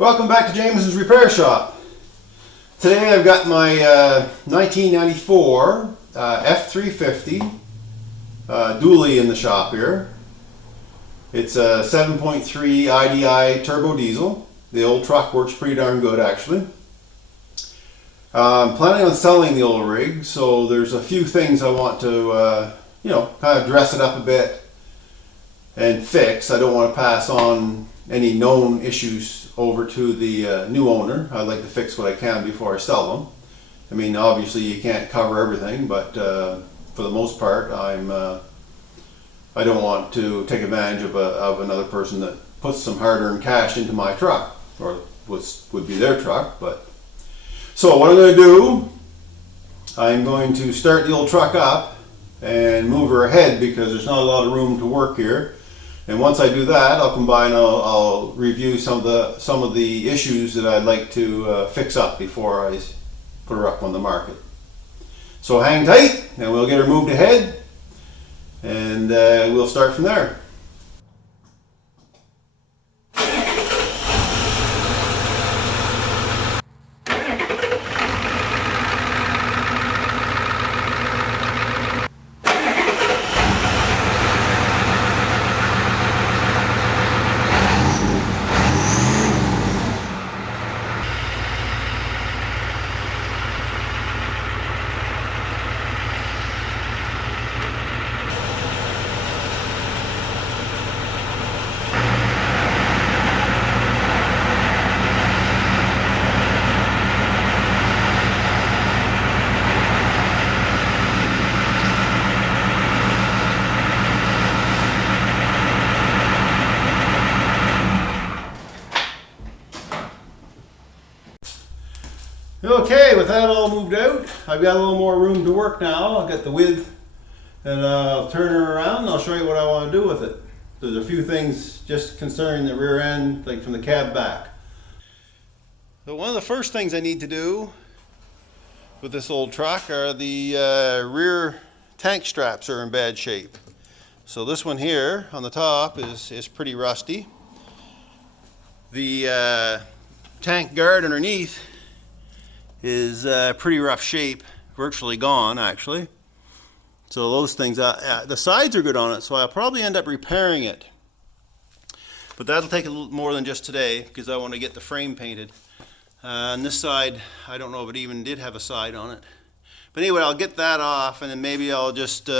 Welcome back to James's Repair Shop. Today I've got my 1994 F-350 dually in the shop here. It's a 7.3 IDI turbo diesel. The old truck works pretty darn good actually. I'm planning on selling the old rig, so there's a few things I want to kind of dress it up a bit and fix. I don't want to pass on any known issues over to the new owner. I'd like to fix what I can before I sell them. I mean, obviously you can't cover everything, but for the most part, I don't want to take advantage of another person that puts some hard-earned cash into my truck, or would be their truck. But so what I'm going to do, I'm going to start the old truck up and move her ahead because there's not a lot of room to work here. And once I do that, I'll come by and I'll review some of the issues that I'd like to fix up before I put her up on the market. So hang tight, and we'll get her moved ahead, and we'll start from there. Okay, with that all moved out, I've got a little more room to work now. I've got the width, and I'll turn her around and I'll show you what I want to do with it. There's a few things just concerning the rear end, like from the cab back. So one of the first things I need to do with this old truck are the rear tank straps are in bad shape. So this one here on the top is pretty rusty. The tank guard underneath is pretty rough shape, virtually gone actually. So those things, the sides are good on it, so I'll probably end up repairing it. But that'll take a little more than just today because I want to get the frame painted. On this side, I don't know if it even did have a side on it. But anyway, I'll get that off, and then maybe I'll just,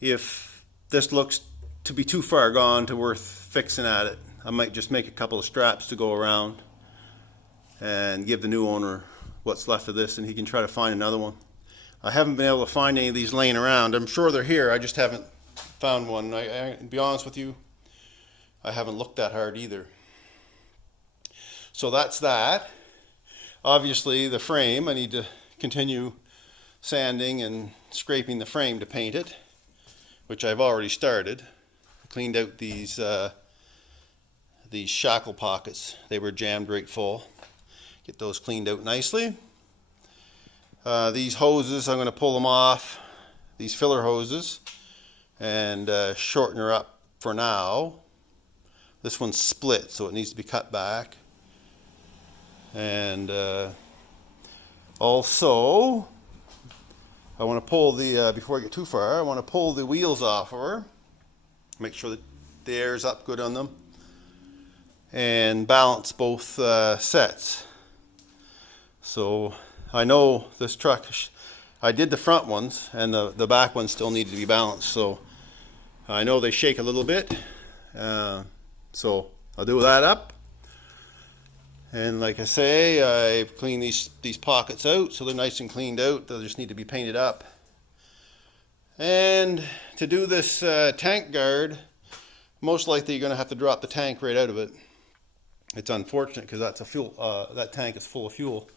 if this looks to be too far gone to worth fixing at it, I might just make a couple of straps to go around and give the new owner what's left of this, and he can try to find another one. I haven't been able to find any of these laying around. I'm sure they're here, I just haven't found one. To be honest with you, I haven't looked that hard either. So that's that. Obviously the frame, I need to continue sanding and scraping the frame to paint it, which I've already started. I cleaned out these shackle pockets. They were jammed right full. Get those cleaned out nicely. These hoses, I'm going to pull them off, these filler hoses, and shorten her up for now. This one's split, so it needs to be cut back. And also, I want to pull the, before I get too far, I want to pull the wheels off of her. Make sure that the air's up good on them. And balance both sets. So I know this truck, I did the front ones, and the back ones still need to be balanced. So I know they shake a little bit. So I'll do that up. And like I say, I've cleaned these pockets out, so they're nice and cleaned out. They'll just need to be painted up. And to do this tank guard, most likely you're going to have to drop the tank right out of it. It's unfortunate because that's a fuel. That tank is full of fuel.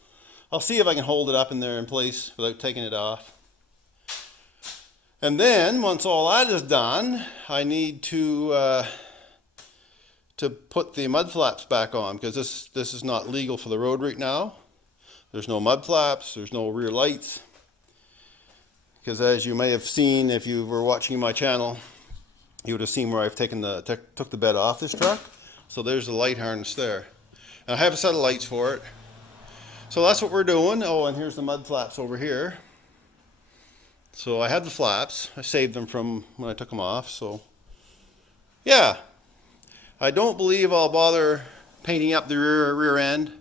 I'll see if I can hold it up in there in place without taking it off. And then once all that is done, I need to put the mud flaps back on because this is not legal for the road right now. There's no mud flaps. There's no rear lights. Because as you may have seen if you were watching my channel, you would have seen where I've took the bed off this truck. So there's the light harness there. And I have a set of lights for it. So that's what we're doing. Oh, and here's the mud flaps over here. So I had the flaps. I saved them from when I took them off. So yeah, I don't believe I'll bother painting up the rear end.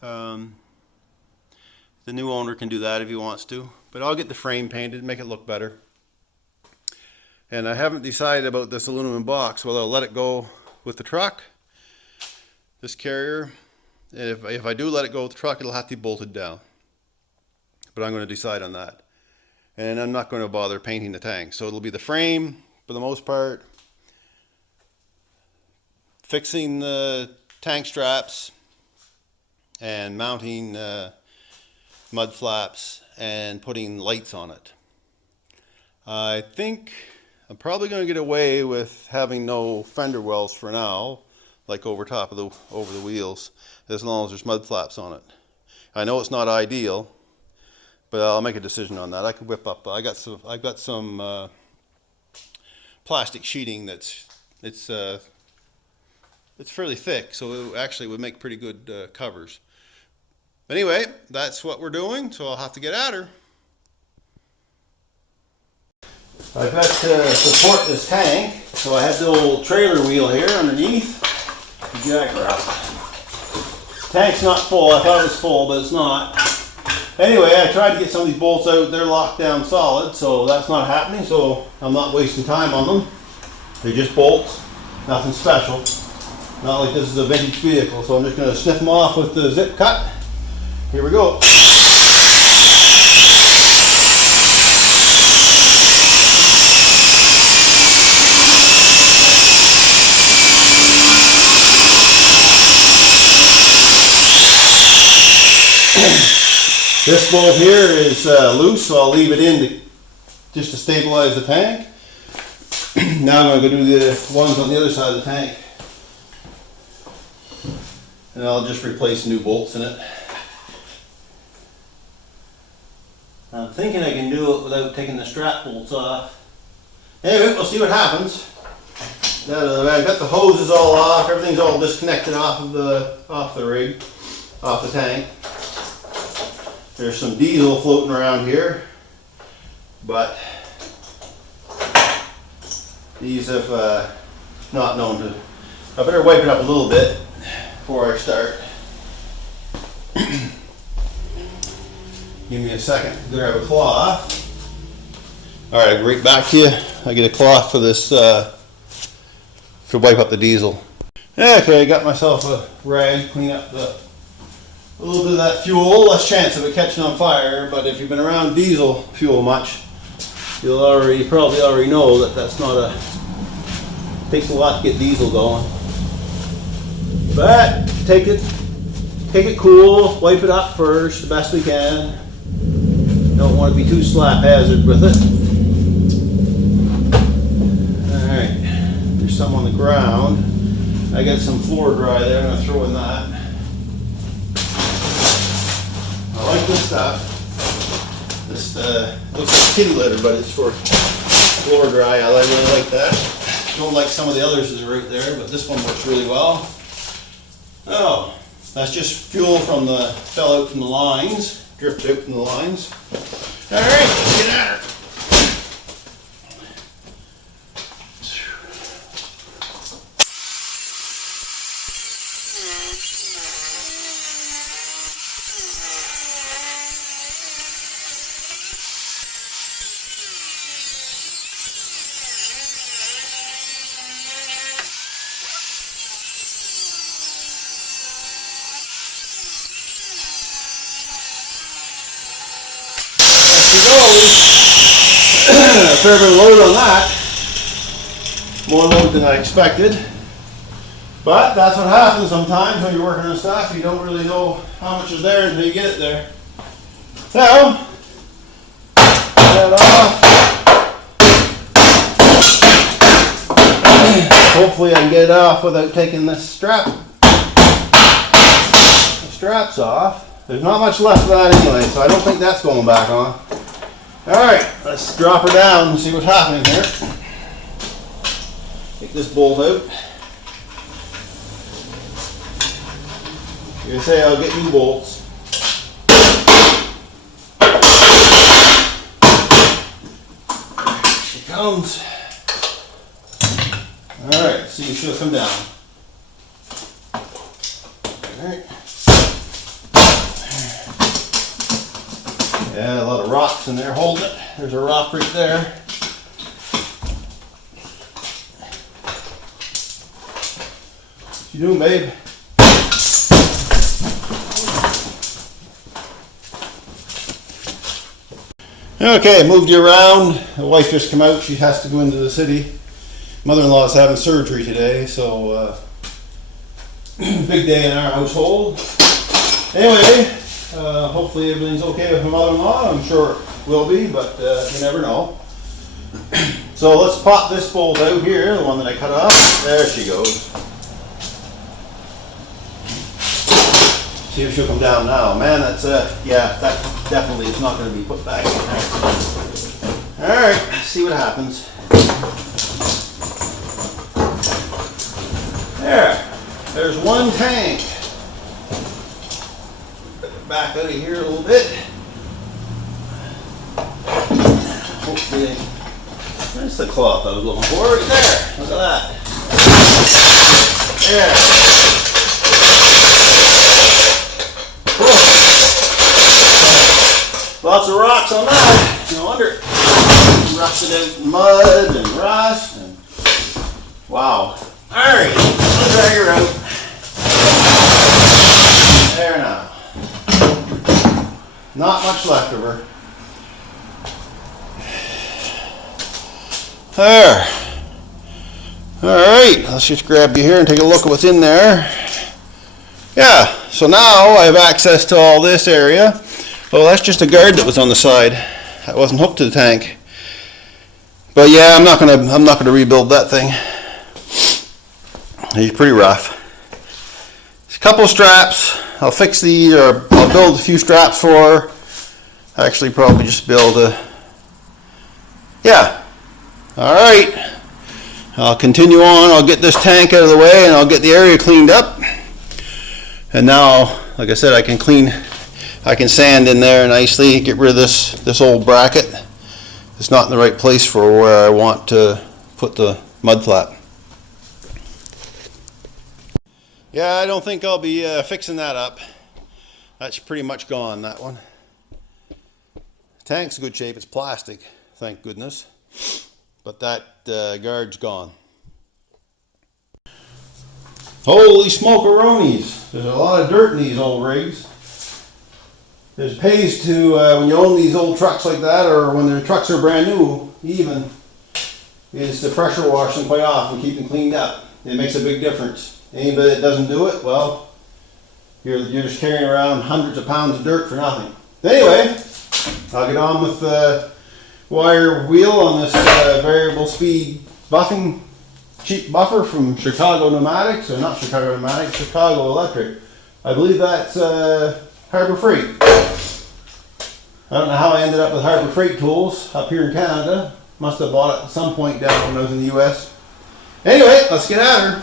The new owner can do that if he wants to, but I'll get the frame painted, make it look better. And I haven't decided about this aluminum box, whether I'll let it go with the truck, this carrier. And if I do let it go with the truck, it'll have to be bolted down. But I'm going to decide on that. And I'm not going to bother painting the tank. So it'll be the frame for the most part, fixing the tank straps, and mounting mud flaps, and putting lights on it. I think I'm probably going to get away with having no fender wells for now, like over the wheels, as long as there's mud flaps on it. I know it's not ideal, but I'll make a decision on that. I could whip up. I've got some plastic sheeting it's fairly thick, so it actually would make pretty good covers. Anyway, that's what we're doing, so I'll have to get at her. I've got to support this tank, so I have the old trailer wheel here underneath. Jack up. Tank's not full. I thought it was full, but it's not. Anyway, I tried to get some of these bolts out. They're locked down solid, so that's not happening, so I'm not wasting time on them. They're just bolts, nothing special. Not like this is a vintage vehicle, so I'm just going to snip them off with the zip cut. Here we go. This bolt here is loose, so I'll leave it in just to stabilize the tank. Now I'm going to do the ones on the other side of the tank. And I'll just replace new bolts in it. I'm thinking I can do it without taking the strap bolts off. Anyway, we'll see what happens. I've got the hoses all off, everything's all disconnected off the rig, off the tank. There's some diesel floating around here, but these have not known to. I better wipe it up a little bit before I start. Give me a second to grab a cloth. Alright, I'll be right back to you. I get a cloth for this, to wipe up the diesel. Okay, I got myself a rag, clean up a little bit of that fuel, less chance of it catching on fire, but if you've been around diesel fuel much, you'll probably already know that that's not it takes a lot to get diesel going. But take it cool, wipe it up first the best we can. Don't want to be too slap hazard with it. Alright, there's some on the ground. I got some floor dry there, I'm going to throw in that. I like this stuff. This looks like kitty litter, but it's for floor dry. I really like that. Don't like some of the others that are right there, but this one works really well. Oh, that's just fuel fell out from the lines, dripped out from the lines. All right, let's get at her. A fair bit of load on that. More load than I expected. But that's what happens sometimes when you're working on stuff. You don't really know how much is there until you get it there. Now, get off. Hopefully I can get it off without taking the straps off. There's not much left of that anyway, so I don't think that's going back on. Alright, let's drop her down and see what's happening here. Take this bolt out. You say I'll get new bolts. Here she comes. Alright, see if she'll come down. Alright. Yeah, a lot of rocks in there holding it. There's a rock right there. What you doing, babe? Okay, moved you around. The wife just came out. She has to go into the city. Mother-in-law is having surgery today, so big day in our household. Anyway, hopefully everything's okay with my mother-in-law. I'm sure it will be, but you never know. So let's pop this bolt out here, the one that I cut off. There she goes. See if she'll come down now. Man, that's yeah, that definitely is not going to be put back in there. All right, see what happens. There's one tank. Back out of here a little bit. Hopefully, there's the cloth I was looking for. Right there. Look at that. There. Lots of rocks on that. No wonder. Rusted out mud and rust. And wow. Alright, let's drag her out. There now. Not much left of her. There. Alright, let's just grab you here and take a look at what's in there. Yeah, so now I have access to all this area. Oh, that's just a guard that was on the side. That wasn't hooked to the tank. But yeah, I'm not gonna rebuild that thing. He's pretty rough. There's a couple of straps. I'll fix these, or I'll build a few straps for her. Actually, probably just build a. Yeah. All right. I'll continue on. I'll get this tank out of the way, and I'll get the area cleaned up. And now, like I said, I can sand in there nicely. Get rid of this old bracket. It's not in the right place for where I want to put the mud flap. Yeah, I don't think I'll be fixing that up. That's pretty much gone, that one. Tank's in good shape. It's plastic, thank goodness. But that guard's gone. Holy smokeronies. There's a lot of dirt in these old rigs. It pays to, when you own these old trucks like that, or when their trucks are brand new, even, is to pressure wash them quite often, keep them cleaned up. It makes a big difference. Anybody that doesn't do it, well, you're just carrying around hundreds of pounds of dirt for nothing. Anyway, I'll get on with the wire wheel on this variable speed buffing cheap buffer from Chicago Pneumatics, or not Chicago Pneumatics, Chicago Electric. I believe that's Harbor Freight. I don't know how I ended up with Harbor Freight tools up here in Canada. Must have bought it at some point down when I was in the US. Anyway, let's get at her.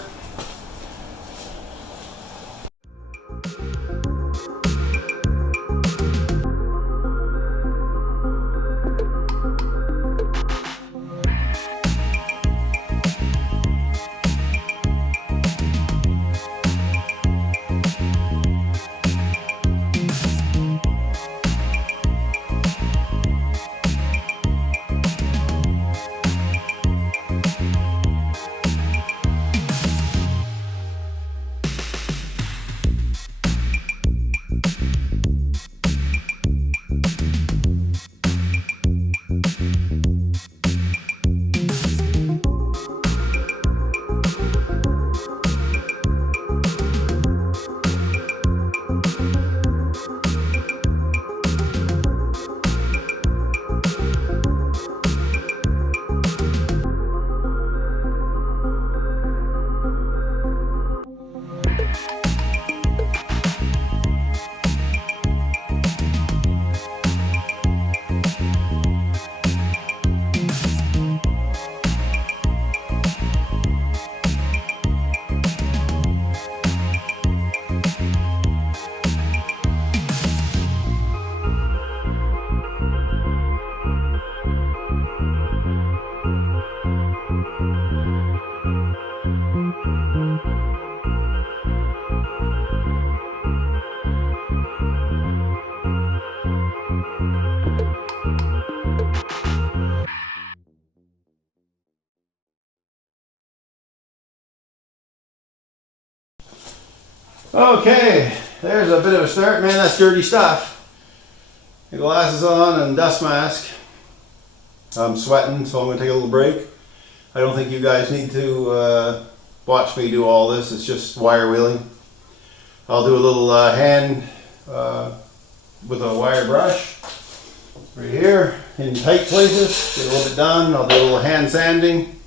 Okay, there's a bit of a start. Man, that's dirty stuff. The glasses on and dust mask. I'm sweating, so I'm going to take a little break. I don't think you guys need to watch me do all this. It's just wire wheeling. I'll do a little hand with a wire brush right here in tight places. Get a little bit done. I'll do a little hand sanding.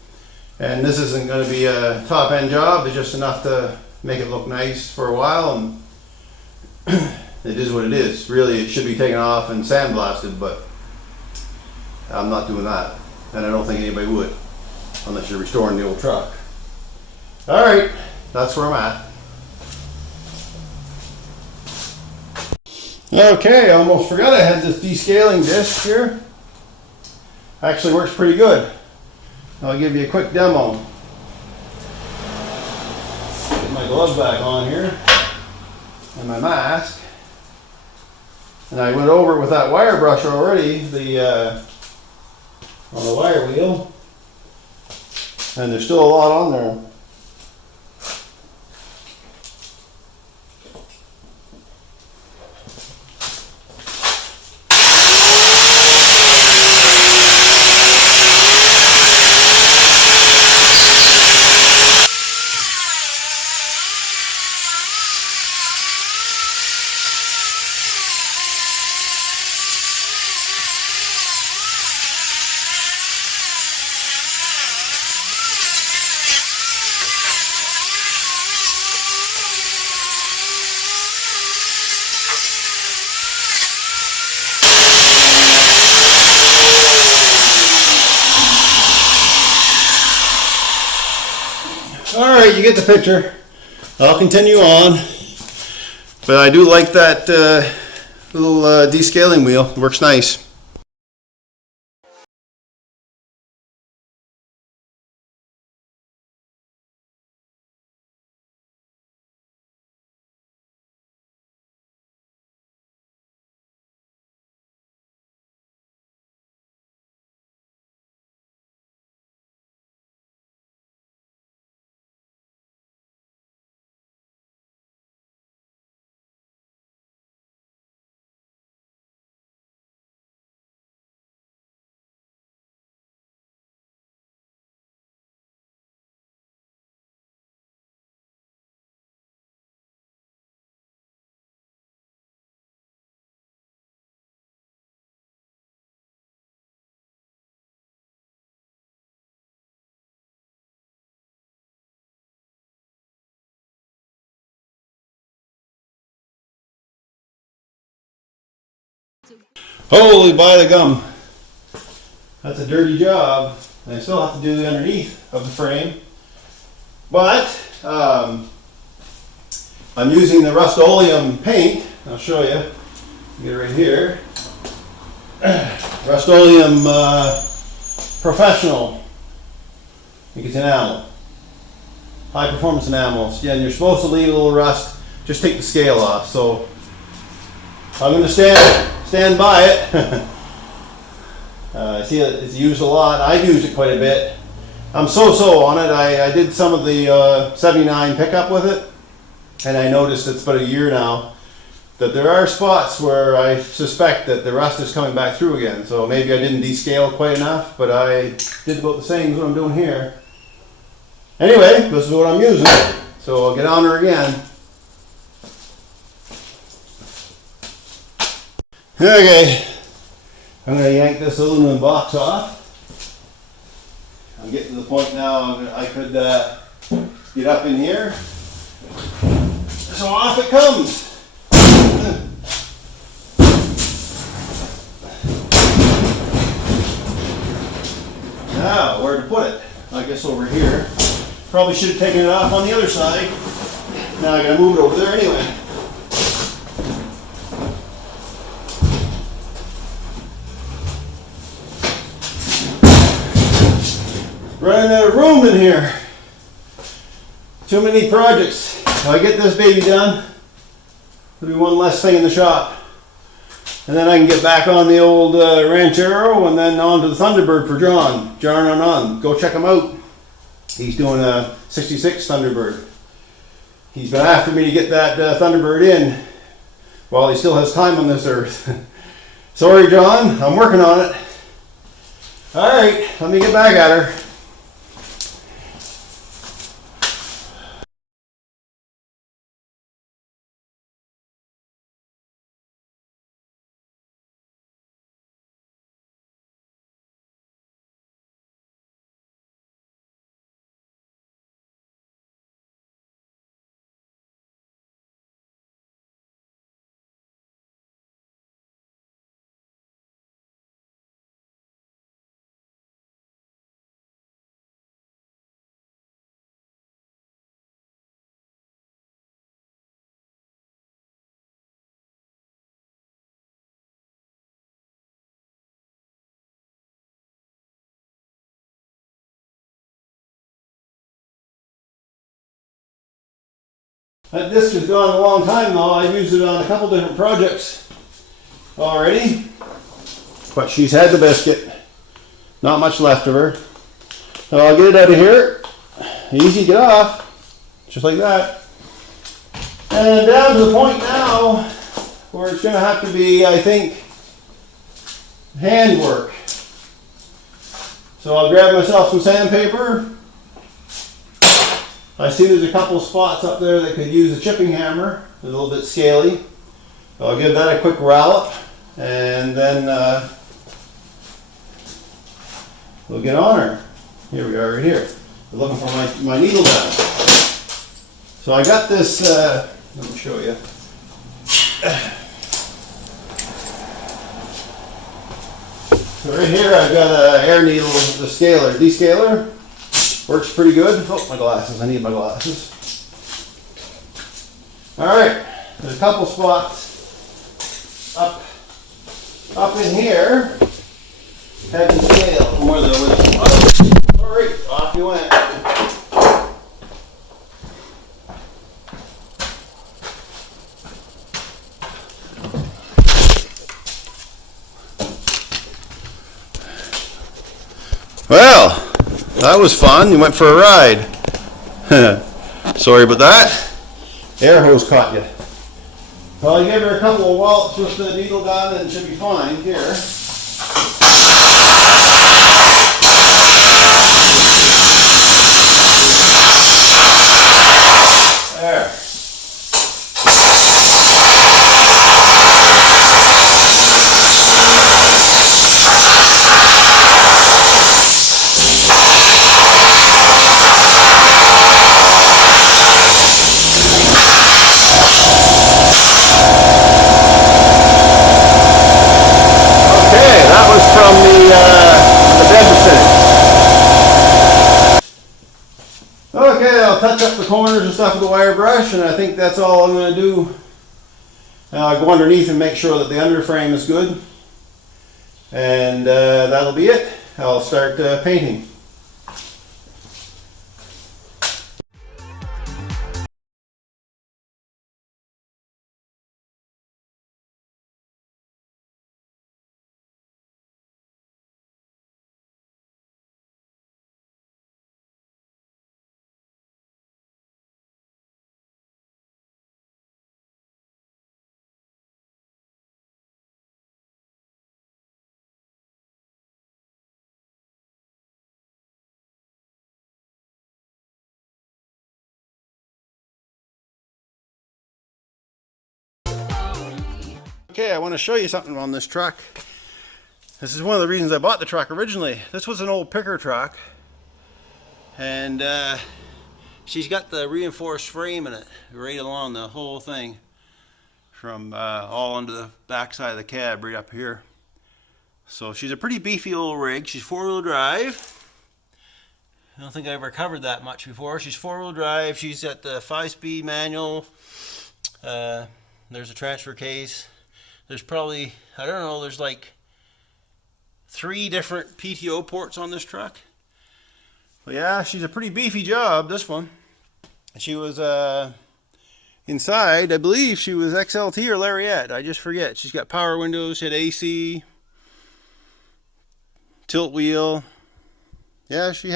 And this isn't going to be a top end job. It's just enough to make it look nice for a while. And it is what it is. Really, it should be taken off and sandblasted, but I'm not doing that. And I don't think anybody would, unless you're restoring the old truck. All right, that's where I'm at. Okay, I almost forgot I had this descaling disc here. Actually works pretty good. I'll give you a quick demo. Get my gloves back on here and my mask. And I went over it with that wire brush already, on the wire wheel. And there's still a lot on there. Alright, you get the picture. I'll continue on. But I do like that little descaling wheel. It works nice. Holy by the gum. That's a dirty job. And I still have to do the underneath of the frame. But I'm using the Rust-Oleum paint. I'll show you. Get it right here. Rust-Oleum Professional. I think it's enamel. High performance enamel. Yeah, and you're supposed to leave a little rust. Just take the scale off. So I'm going to stand by it. I see it's used a lot. I've used it quite a bit. I'm so-so on it. I did some of the 79 pickup with it, and I noticed it's about a year now that there are spots where I suspect that the rust is coming back through again. So maybe I didn't descale quite enough, but I did about the same as what I'm doing here. Anyway, this is what I'm using. So I'll get on her again. Okay, I'm going to yank this aluminum box off. I'm getting to the point now I could get up in here. So off it comes. Now, where to put it? I guess over here. Probably should have taken it off on the other side. Now I got to move it over there anyway. Running out of room in here. Too many projects. If I get this baby done, there'll be one less thing in the shop. And then I can get back on the old Ranchero and then on to the Thunderbird for John. Go check him out. He's doing a 66 Thunderbird. He's been after me to get that Thunderbird in while he still has time on this earth. Sorry, John, I'm working on it. All right, let me get back at her. That disc has gone a long time though. I've used it on a couple different projects already. But she's had the biscuit. Not much left of her. So I'll get it out of here. Easy to get off. Just like that. And down to the point now where it's going to have to be, I think, handwork. So I'll grab myself some sandpaper. I see there's a couple spots up there that could use a chipping hammer. They're a little bit scaly. So I'll give that a quick wallop and then we'll get on her. Here we are right here. We're looking for my needle gun. So I got this, let me show you. So right here I've got an air needle, the scaler, descaler. Works pretty good. Oh, my glasses. I need my glasses. Alright, there's a couple spots up in here. Head and scale from where the alright, off you went. Well, that was fun. You went for a ride. Sorry about that. Air hose caught you. Well, you give her a couple of wallops with the needle gun and it should be fine. Here. There. From the deficit. Okay, I'll touch up the corners and stuff with the wire brush, and I think that's all I'm going to do. Go underneath and make sure that the underframe is good, and that'll be it. I'll start painting. Okay, I want to show you something on this truck. This is one of the reasons I bought the truck originally. This was an old picker truck, and she's got the reinforced frame in it right along the whole thing, from all under the back side of the cab right up here. So she's a pretty beefy old rig. She's four-wheel drive. I don't think I ever covered that much before. She's four-wheel drive. She's got the 5-speed manual. There's a transfer case. There's probably, I don't know, there's like 3 different PTO ports on this truck. But yeah, she's a pretty beefy job, this one. She was inside, I believe she was XLT or Lariat. I just forget. She's got power windows, she had AC, tilt wheel. Yeah, she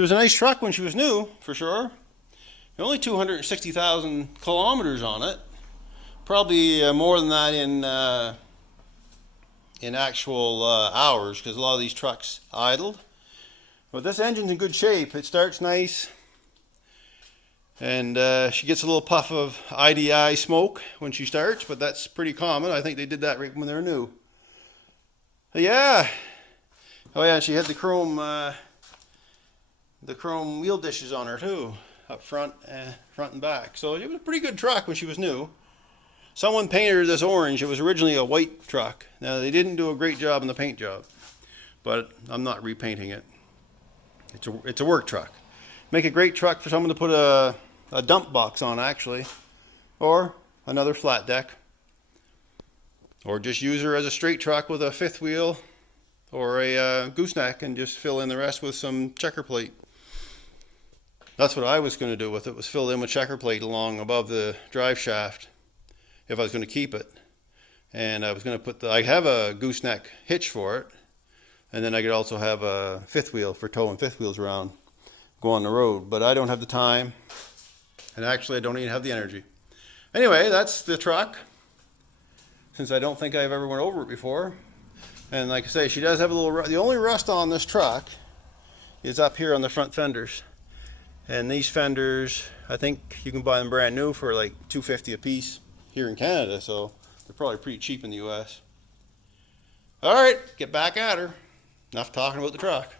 was a nice truck when she was new, for sure. Only 260,000 kilometers on it. Probably more than that in actual hours, because a lot of these trucks idled. But this engine's in good shape. It starts nice, and she gets a little puff of IDI smoke when she starts, but that's pretty common. I think they did that right when they were new. But yeah. Oh yeah, and she had the chrome wheel dishes on her too, up front and back. So it was a pretty good truck when she was new. Someone painted her this orange. It was originally a white truck. Now, they didn't do a great job in the paint job, but I'm not repainting it. It's a work truck. Make a great truck for someone to put a dump box on, actually, or another flat deck, or just use her as a straight truck with a fifth wheel or a gooseneck and just fill in the rest with some checker plate. That's what I was going to do with it, was fill in with checker plate along above the drive shaft, if I was going to keep it. And I was going to I have a gooseneck hitch for it, and then I could also have a fifth wheel for towing fifth wheels around, go on the road. But I don't have the time, and actually I don't even have the energy. Anyway, that's the truck, since I don't think I've ever went over it before. And like I say, she does have a little, the only rust on this truck is up here on the front fenders. And these fenders, I think you can buy them brand new for like $250 a piece here in Canada, so they're probably pretty cheap in the US. All right, get back at her. Enough talking about the truck.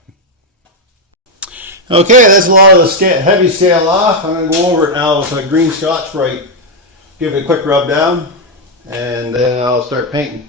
Okay, that's a lot of the heavy scale off. I'm going to go over it now with a green Scotch-Brite. Give it a quick rub down, and then I'll start painting.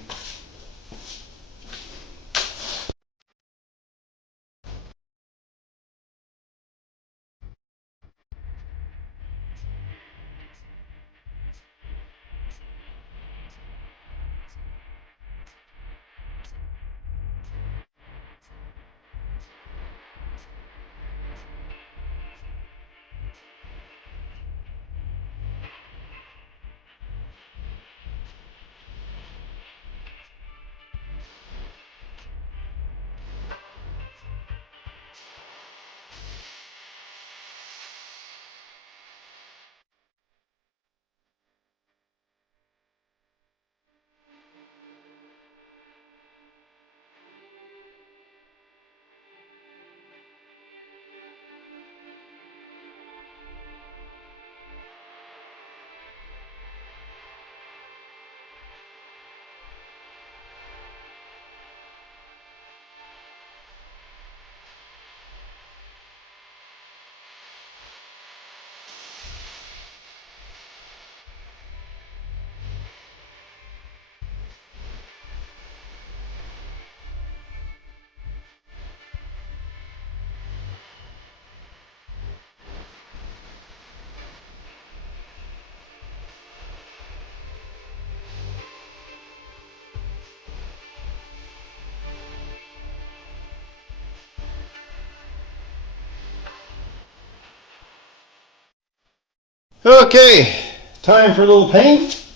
Okay, time for a little paint.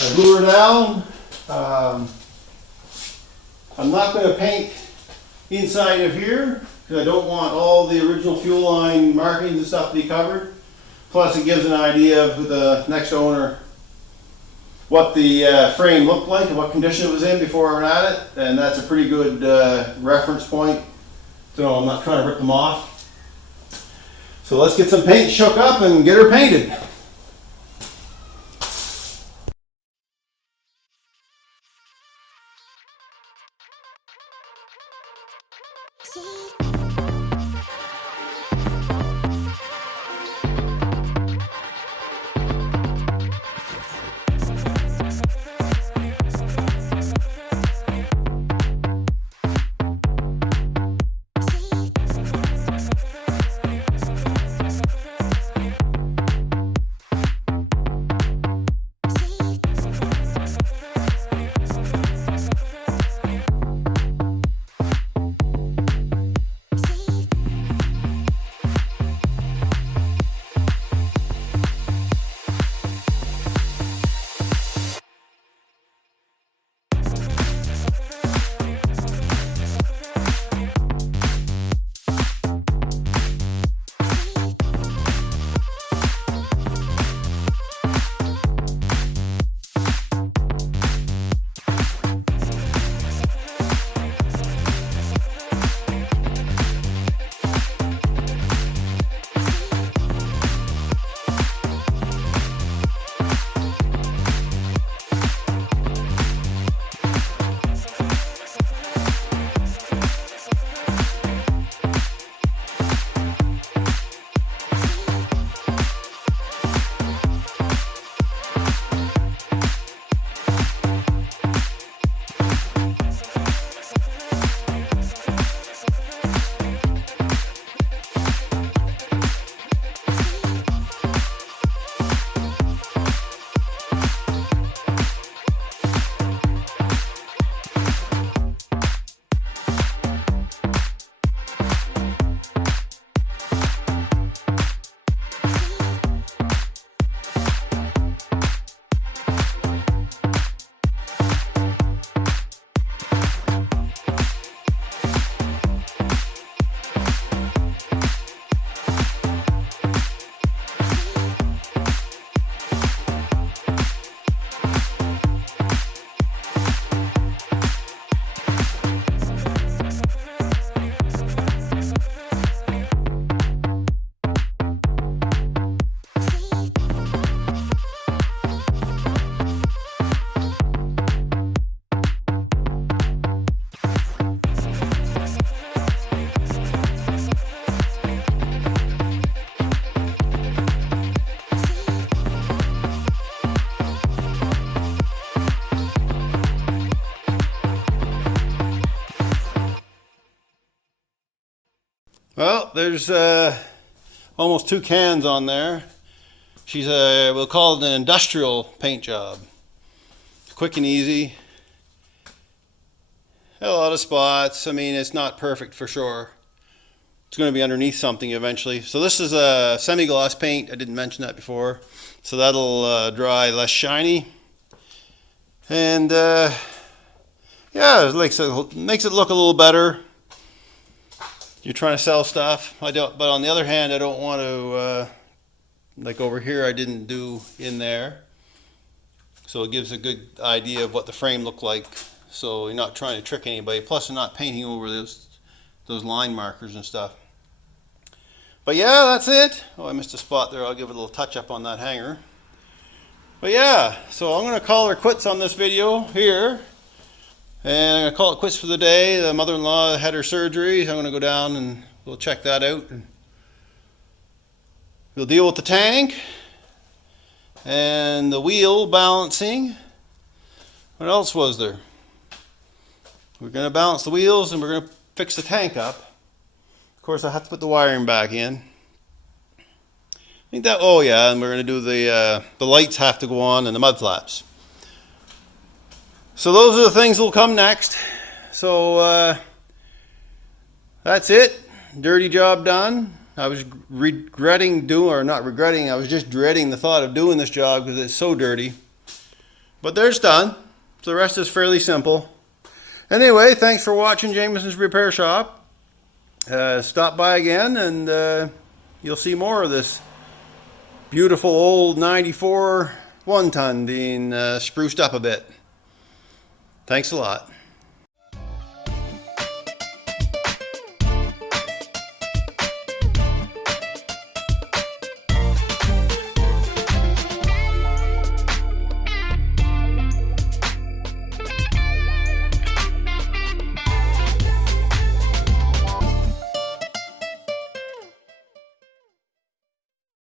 I blew her down. I'm not going to paint inside of here because I don't want all the original fuel line markings and stuff to be covered. Plus it gives an idea of the next owner what the frame looked like and what condition it was in before I went at it, and that's a pretty good reference point. So I'm not trying to rip them off. So let's get some paint shook up and get her painted. Well, there's almost 2 cans on there. She's we'll call it an industrial paint job. Quick and easy. A lot of spots. I mean, it's not perfect for sure. It's going to be underneath something eventually. So this is a semi-gloss paint. I didn't mention that before. So that'll dry less shiny. And yeah, it makes it look a little better. You're trying to sell stuff. But on the other hand, I don't want to, like over here, I didn't do in there. So it gives a good idea of what the frame looked like. So you're not trying to trick anybody. Plus, I'm not painting over those line markers and stuff. But yeah, that's it. Oh, I missed a spot there. I'll give it a little touch up on that hanger. But yeah, so I'm going to call her quits on this video here. And I'm going to call it quits for the day. The mother-in-law had her surgery. I'm going to go down and we'll check that out. And we'll deal with the tank and the wheel balancing. What else was there? We're going to balance the wheels and we're going to fix the tank up. Of course, I have to put the wiring back in. I think that, oh yeah, and we're going to do the lights have to go on and the mud flaps. So those are the things that will come next. So that's it. Dirty job done. I was regretting doing, or not regretting, I was just dreading the thought of doing this job because it's so dirty. But there's done. So the rest is fairly simple. Anyway, thanks for watching Jameson's Repair Shop. Stop by again and you'll see more of this beautiful old 94 1-ton being spruced up a bit. Thanks a lot.